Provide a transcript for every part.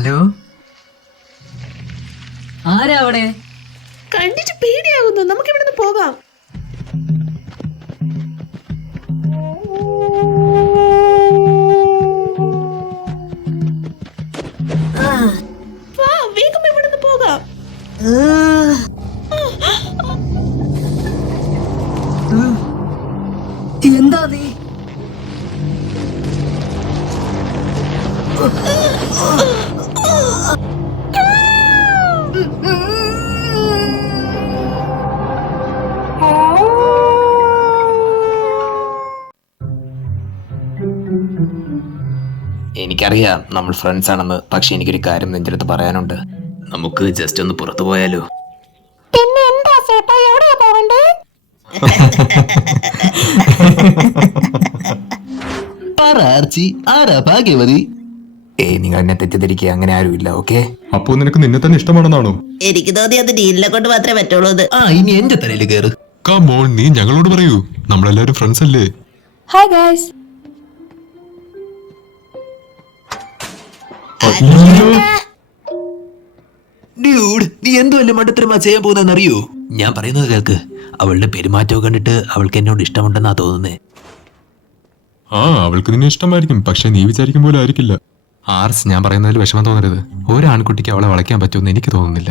Hello, ആരാ അവിടെ? കണ്ടിട്ട് പേടിയാകുന്നു. നമുക്ക് ഇവിടുന്ന് പോകാം. വാ, വേഗം ഇവിടുന്ന് പോകാം. എന്താ നീ? എനിക്കറിയാം നമ്മൾ ഫ്രണ്ട്സ് ആണെന്ന്, പക്ഷെ എനിക്കൊരു കാര്യം നിന്റെ അടുത്ത് പറയാനുണ്ട്. നമുക്ക് ജസ്റ്റ് ഒന്ന് പുറത്തു പോയാലോ? പിന്നെ എന്താ ചേട്ടാ, എവിടെയാ പോകണ്ടേ? ആരാ ഭാഗ്യവതി? നിങ്ങൾ എന്നെ തെറ്റിദ്ധരിക്കുക, അങ്ങനെ ആരുമില്ല. ഓക്കെ, അപ്പോ നിനക്ക് നിന്നെ തന്നെ ഇഷ്ടമാണെന്നാണോ? എനിക്ക് തോന്നി അത് ഡീലിനെ കൊണ്ട് മാത്രമേ പറ്റുള്ളൂ. ഇനി എന്റെ തലയിൽ കയറ്. കമോൺ, നീ ഞങ്ങളോട് പറയൂ, നമ്മളെല്ലാരും ഫ്രണ്ട്സ് അല്ലേ? Hi guys. ഡ്യൂഡ്, നീ എന്ത് വല്ല മണ്ടത്തരമാ ചെയ്യാൻ പോകുന്നതെന്ന് അറിയോ? ഞാൻ പറയുന്നത് കേൾക്ക്. അവളുടെ പെരുമാറ്റമൊക്കെ കണ്ടിട്ട് അവൾക്ക് എന്നോട് ഇഷ്ടമുണ്ടെന്നാ തോന്നുന്നേ. അവൾക്ക് നിന്നെ ഇഷ്ടമായിരിക്കും, പക്ഷെ നീ വിചാരിക്കും പോലെ ആയിരിക്കില്ല. ആർസ്, ഞാൻ പറയുന്നതിൽ വിഷമം തോന്നരുത്. ഒരു ആൺകുട്ടിക്ക് അവളെ വളയ്ക്കാൻ പറ്റുമെന്ന് എനിക്ക് തോന്നുന്നില്ല.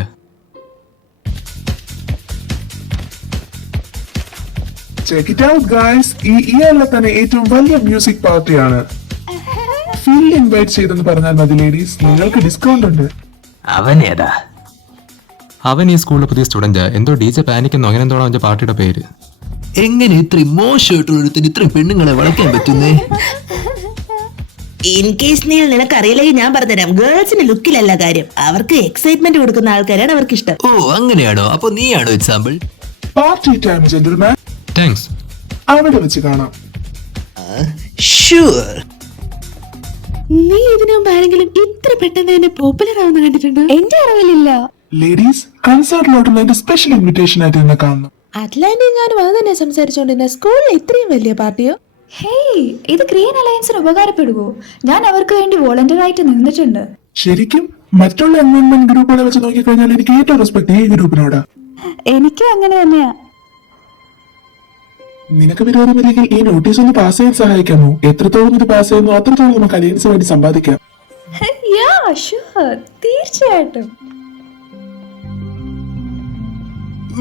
ചെക്ക് ഇറ്റ് ഔട്ട് ഗൈസ്, ഈ ഇയറിലെ തന്നെ ഏറ്റവും വലിയ മ്യൂസിക് പാർട്ടിയാണ്. ഫീൽഡ് ഇൻവൈറ്റ് ചെയ്തെന്ന് പറഞ്ഞാൽ മതി ലേഡീസ്, നിങ്ങൾക്ക് ഡിസ്കൗണ്ട് ഉണ്ട്. അവൻ ഏതാ? അവൻ ഈ സ്കൂളിലെ പുതിയ സ്റ്റുഡന്റ്. എന്തോ DJ പാനിക് എന്നോ അങ്ങനെ എന്തോ അവന്റെ പാർട്ടിയുടെ പേര്. എങ്ങനെ ഇത്രയും മോശമായിട്ടുള്ള ഇത്രയും പെണ്ണുങ്ങളെ വളയ്ക്കാൻ പറ്റുന്നേ? ഇൻ കേസ് നീ നിനക്കറിയില്ലെങ്കിൽ ഞാൻ പറഞ്ഞുതരാം. ഗേൾസിന് ലുക്കിലല്ല കാര്യം, അവർക്ക് എക്സൈറ്റ്മെന്റ് കൊടുക്കുന്ന ആൾക്കാരാണ് അവർക്ക് ഇഷ്ടം. ഓ, അങ്ങനെയാണോ? അപ്പൊ നീയാണോ example? Party time gentleman. Thanks. അവിടെ വെച്ച് കാണാം. ഷുവർ. നീ ഇതിനു മുമ്പ് ആരെങ്കിലും ഇത്ര പെട്ടെന്ന് തന്നെ പോപ്പുലർ ആവുന്ന കണ്ടിട്ടുണ്ടോ? എന്റെ അറിവിലില്ല. ലേഡീസ്, കൺസേർട്ടിലോട്ടുള്ള എന്റെ സ്പെഷ്യൽ ഇൻവിറ്റേഷൻ ആയിട്ട് എന്നെ കാണണം. അറ്റ്ലാന്റിൽ ഞാനും അത് തന്നെ സംസാരിച്ചോണ്ടിരുന്ന. സ്കൂളിൽ ഇത്രയും വലിയ പാർട്ടിയോ? ഹേയ്, ഇത് ഗ്രീൻ അലയൻസിന് ഉപകാരപ്പെടുവോ? ഞാൻ അവർക്ക് വേണ്ടി വോളണ്ടിയർ ആയിട്ട് നിന്നിട്ടുണ്ട്. ശരിക്കും മറ്റുള്ള എൻവയോൺമെന്റ് ഗ്രൂപ്പുകളെ വെച്ച് നോക്കിക്കഴിഞ്ഞാൽ എനിക്ക് ഏറ്റവും റെസ്പെക്ട് ഈ ഗ്രൂപ്പിനോടാ. എനിക്കും അങ്ങനെ തന്നെയാ. നിനക്ക് വിരോധമില്ലെങ്കിൽ ഈ നോട്ടീസ് ഒന്ന് പാസ് ചെയ്യാൻ സഹായിക്കാമോ? എത്രത്തോളം ഇത് പാസ് ചെയ്യുന്നു അത്രത്തോളം നമുക്ക് അലയൻസിന് വേണ്ടി സമ്പാദിക്കാം. യാ ഷുവർ, തീർച്ചയായിട്ടും.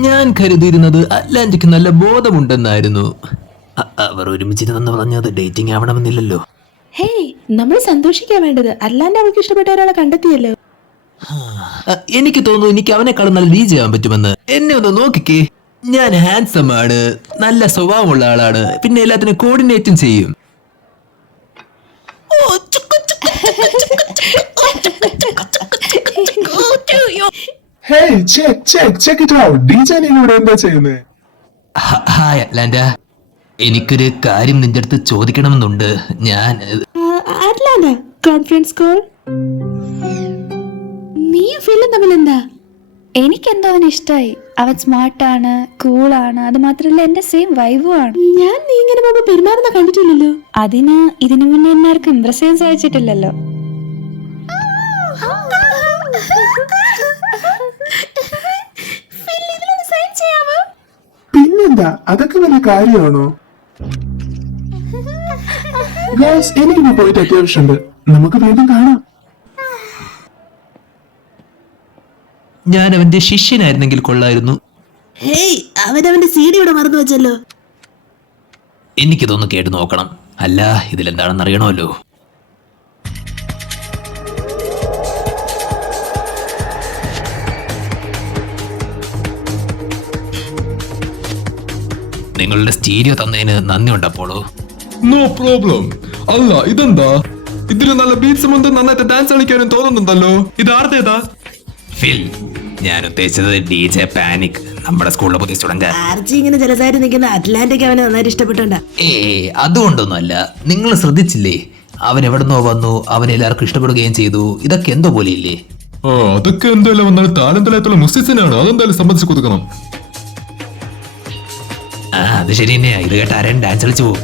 ഞാൻ കരുതിയിരുന്നത് അറ്റ്ലാന്റിക് നല്ല ബോധമുണ്ടെന്നായിരുന്നു. അവർ ഒരുമിച്ചിരുന്നെന്ന് പറഞ്ഞത് ഡേറ്റിംഗ് ആവണമെന്നില്ലല്ലോ. ഹേയ്, നമ്മൾ സന്തോഷിക്കാൻ വേണ്ടത്. അല്ലാണ്ട് അവൾക്ക് ഇഷ്ടപ്പെട്ട ഒരാളെ കണ്ടെത്തിയല്ലോ. എനിക്ക് തോന്നുന്നു എനിക്ക് അവനെക്കാളും നല്ല DJ ആവാൻ പറ്റുമെന്ന്. എന്നെ ഒന്ന് നോക്കിക്കേ, ഞാൻ ഹാൻസം ആണ്, നല്ല സ്വഭാവമുള്ള ആളാണ്, പിന്നെ എല്ലാത്തിനും കോർഡിനേറ്റും ചെയ്യും. Hey, check it out. DJ ഇവിടെ എന്താ ചെയ്യുന്നത്? ഹായ് അറ്റ്ലാന്റ, എനിക്കൊരു കാര്യം നിന്റെ അടുത്ത് ചോദിക്കണമെന്നുണ്ട്. ഞാൻ അറ്റ്ലാന്റ കോൺഫറൻസ് കോൾ. നീ ഫില്ലും തമ്മിൽ എന്താ? എനിക്കെന്തോ അവന് ഇഷ്ടമായി. അവൻ സ്മാർട്ടാണ്, കൂളാണ്, അത് മാത്രമല്ല എന്റെ സെയിം വൈബും ആണ്. ഞാൻ നീ ഇങ്ങനെ പോകുമ്പോ പെരുമാറുന്ന കണ്ടിട്ടില്ലല്ലോ. ഇതിനു മുന്നേ എന്നെ ആർക്കും ഇംപ്രസ് ചെയ്യാൻ സാധിച്ചിട്ടില്ലല്ലോ. പിന്നെന്താ, അതൊക്കെ വലിയ കാര്യമാണോ? ഗൈസ്, എനിക്കിപ്പോ പോയിട്ട് അത്യാവശ്യമുണ്ട്. നമുക്ക് വീണ്ടും കാണാം. ഞാൻ അവന്റെ ശിഷ്യനായിരുന്നെങ്കിൽ കൊള്ളായിരുന്നു. ഹേയ്, അവനവന്റെ CD ഇവിടെ മറന്നു വെച്ചല്ലോ. എനിക്കിതൊന്ന് കേട്ട് നോക്കണം. അല്ല, ഇതിലെന്താണെന്ന് അറിയണമല്ലോ. നിങ്ങളുടെ സ്റ്റീരിയോ തന്നതിന് നന്ദിയുണ്ട് അപ്പോളോ. No problem. അല്ല, ഇതെന്താ? ഇതിന് നല്ല ബീറ്റ്സ് മുണ്ട്, നന്നായിട്ട് ഡാൻസ് കളിക്കാനും തോന്നുന്നുണ്ടല്ലോ. ഇത് ആർത്തേതാ? ഫിൽ, ഞാൻ ഉദ്ദേശിച്ചത് DJ പാനിക്, നമ്മുടെ സ്കൂളിലെ പുതിയ സ്റ്റുഡന്റ്. ആർജി ഇങ്ങനെ ജലസാരി നിൽക്കുന്ന അറ്റ്ലാന്റിക് അവനെ നന്നായിട്ട് ഇഷ്ടപ്പെട്ടുണ്ടാ. അതുകൊണ്ടൊന്നുമല്ല, നിങ്ങൾ ശ്രദ്ധിച്ചില്ലേ? അവൻ എവിടുന്നോ വന്നു, അവൻ എല്ലാവർക്കും ഇഷ്ടപ്പെടുകയും ചെയ്തു. ഇതൊക്കെ എന്തോ പോലെയില്ലേ? അതൊക്കെ എന്തായാലും വന്നാൽ താലന്തലായിട്ടുള്ള മുസ്ലിസിനാണ്, അതെന്തായാലും സമ്മതിച്ചു കൊടുക്കണം. അത് ശരി തന്നെയാ. ഇത് കേട്ട് ആരെയും ഡാൻസ് കളിച്ചു പോകും.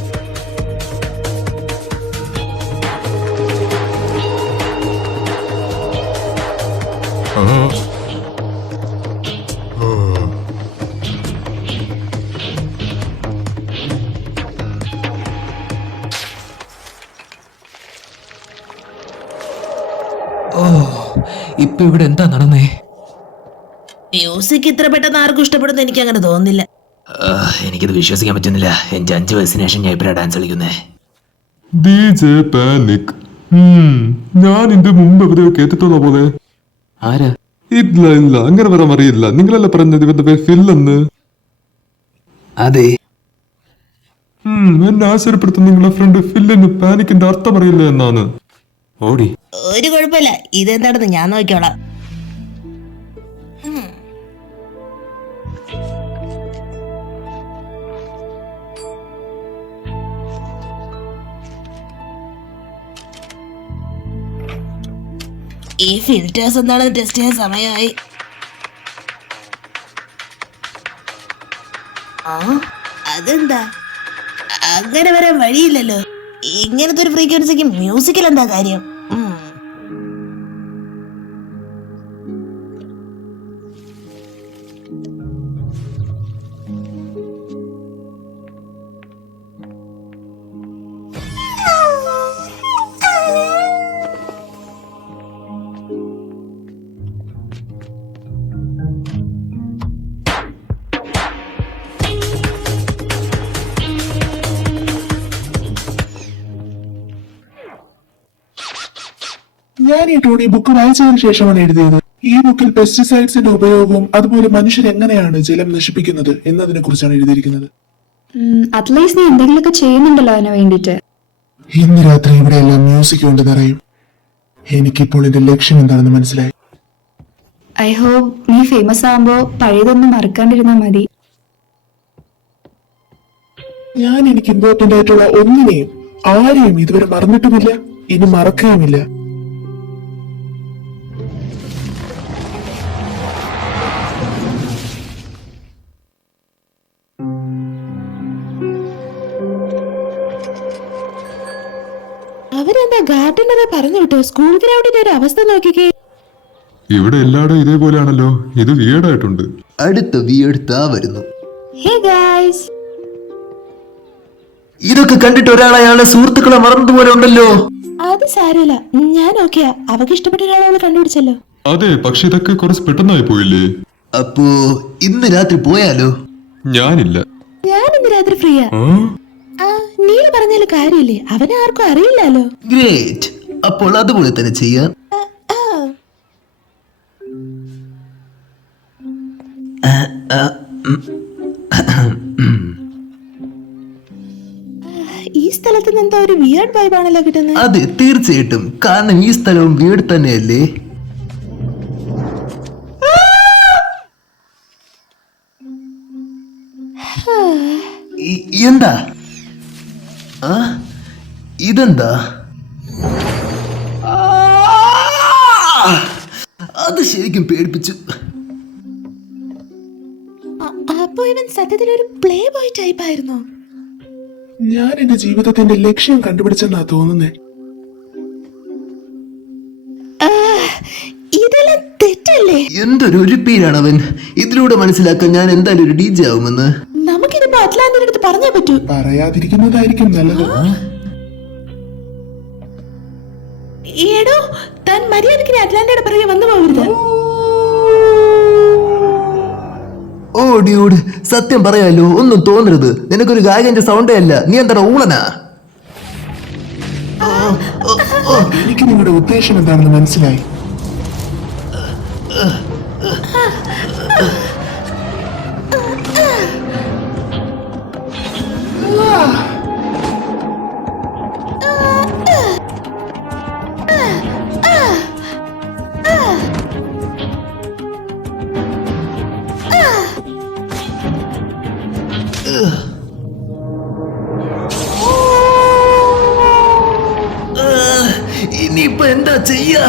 ഇപ്പൊ ഇവിടെ എന്താ നടന്നേ? മ്യൂസിക് ഇത്ര പെട്ടെന്ന് ആർക്കും ഇഷ്ടപ്പെടുന്ന എനിക്ക് അങ്ങനെ തോന്നുന്നില്ല. എനിക്കിത് വിശ്വസിക്കാൻ പറ്റുന്നില്ല. എന്റെ 5 വയസ്സിന് ശേഷം ഞാൻ ഇപ്പഴാ ഡാൻസ് കളിക്കുന്നേ. DJ Panic. ഞാൻ ഇതിന്റെ മുമ്പ് എവിടെയോ കേട്ടിട്ടുള്ള പോലെ. ആരാ? ഇല്ല അങ്ങനെ വരാൻ അറിയില്ല. നിങ്ങളല്ല പറഞ്ഞത് ഇവന്റെ പേര് ഫില്ലെന്ന്? അതെ. എന്നെ ആശ്ചര്യപ്പെടുത്തുന്ന നിങ്ങളെ ഫ്രണ്ട് ഫില്ലിന് പാനിക്കിന്റെ അർത്ഥം അറിയില്ല എന്നാണ്. ഓടി. ഒരു കുഴപ്പമില്ല, ഇതെന്താണെന്ന് ഞാൻ നോക്കിക്കോളാം. ഈ ഫിൽറ്റേഴ്സ് എന്താണെന്ന് ടെസ്റ്റ് ചെയ്യാൻ സമയമായി. അതെന്താ അങ്ങനെ വരാൻ വഴിയില്ലല്ലോ. ഇങ്ങനത്തെ ഒരു ഫ്രീക്വൻസിക്ക് മ്യൂസിക്കിൽ എന്താ കാര്യം? ഞാൻ ഈ ടോണി ബുക്ക് വായിച്ചതിന് ശേഷമാണ് എഴുതിയത്. ഈ ബുക്കിൽ പെസ്റ്റിസൈഡ്സിന്റെ ഉപയോഗവും അതുപോലെ മനുഷ്യർ എങ്ങനെയാണ് ജലം നശിപ്പിക്കുന്നത് എന്നതിനെ കുറിച്ചാണ് എഴുതിയിരിക്കുന്നത്. അറ്റ്ലീസ്റ്റ് നീ എന്തെങ്കിലുമൊക്കെ ചെയ്യുന്നുണ്ടല്ലോ അതിന് വേണ്ടിട്ട്. ഇന്ന് രാത്രി ഇവിടെയെല്ലാം മ്യൂസിക് കൊണ്ട് നിറയും. എനിക്കിപ്പോൾ എന്റെ ലക്ഷ്യം എന്താണെന്ന് മനസ്സിലായി. ഐ ഹോപ്പ് നീ ഫേമസ് ആവുമ്പോ പഴയതൊന്നും മറക്കാണ്ടിരുന്നാ മതി. ഞാൻ എനിക്ക് ഇമ്പോർട്ടന്റ് ആയിട്ടുള്ള ഒന്നിനെയും ആരെയും ഇതുവരെ മറന്നിട്ടുമില്ല, ഇനി മറക്കുകയുമില്ല. അവരെന്താ ഗാർഡനറെ പറഞ്ഞു വിട്ടോ? സ്കൂൾ ഗ്രൗണ്ടിന്റെ ഒരു അവസ്ഥ നോക്കിക്കേ. ഇവിടെ എല്ലായിടും ഇതേപോലെയാണല്ലോ. ഇത് വിയേർഡായിട്ടുണ്ട്. അടുത്ത വിയെടുത്താ വരുന്നു. ഹേ ഗൈസ്, ഇതൊക്കെ കണ്ടിട്ട് ഒരാളയാളെ സുഹൃത്തുക്കളെ മറന്നതുപോലെ ഉണ്ടല്ലോ. അത് സാരമില്ല, ഞാൻ ഓക്കെയാ. അവക്ക് ഇഷ്ടപ്പെട്ട ഒരാളെ കണ്ടുപിടിച്ചല്ലോ. അതെ, പക്ഷെ ഇതൊക്കെ കുറച്ച് പെട്ടെന്നായി പോയില്ലേ? അപ്പോ ഇന്ന് രാത്രി പോയാലോ? ഞാനില്ല. ഞാൻ ഇന്ന് രാത്രി ഫ്രീയാ. നീ പറഞ്ഞാലും കാര്യമില്ലേ, അവനെ ആർക്കും അറിയില്ലല്ലോ. ഗ്രേറ്റ്. അപ്പോൾ അതുപോലെ തന്നെ ചെയ്യാം. ഈ സ്ഥലത്ത് നിന്ന് എന്തോ ഒരു വിയേർഡ് വൈബ് ആണല്ലോ കിട്ടുന്നത്. അതെ, തീർച്ചയായിട്ടും. കാരണം ഈ സ്ഥലവും വീട് തന്നെയല്ലേ. എന്താ ഇതെന്താ? അത് ശരിക്കും പേടിപ്പിച്ചു. അപ്പൊ ഇവൻ സത്യത്തിൽ ഒരു പ്ലേ ബോയ് ടൈപ്പ് ആയിരുന്നോ? ഞാൻ എന്റെ ജീവിതത്തിന്റെ ലക്ഷ്യം കണ്ടുപിടിച്ചെന്നാ തോന്നുന്നേ. ഇതെല്ലാം തെറ്റല്ലേ? എന്തൊരു ഉരുപ്പീരാണ് അവൻ. ഇതിലൂടെ മനസ്സിലാക്കാൻ ഞാൻ എന്തായാലും ഒരു DJ ആവുമെന്ന്. നമുക്കിതിപ്പോ അറ്റ്ലാന്റിന്റെ അടുത്ത് പറഞ്ഞേ പറ്റൂ. പറയാതിരിക്കുന്നതായിരിക്കും നല്ലത്. ഏടോ, താൻ മര്യാദയ്ക്ക് അറ്റ്ലാന്റയുടെ പിറകെ വന്നു പോകരുത്. ഓ ഡ്യൂഡ്, സത്യം പറയാലോ, ഒന്നും തോന്നരുത്. നിനക്കൊരു ഗായകന്റെ സൗണ്ടേ അല്ല. നീ എന്താ ഊളനാ? എനിക്ക് നിങ്ങളുടെ ഉദ്ദേശം എന്താണെന്ന് മനസ്സിലായി. ഇനിയിപ്പോ എന്താ ചെയ്യാ?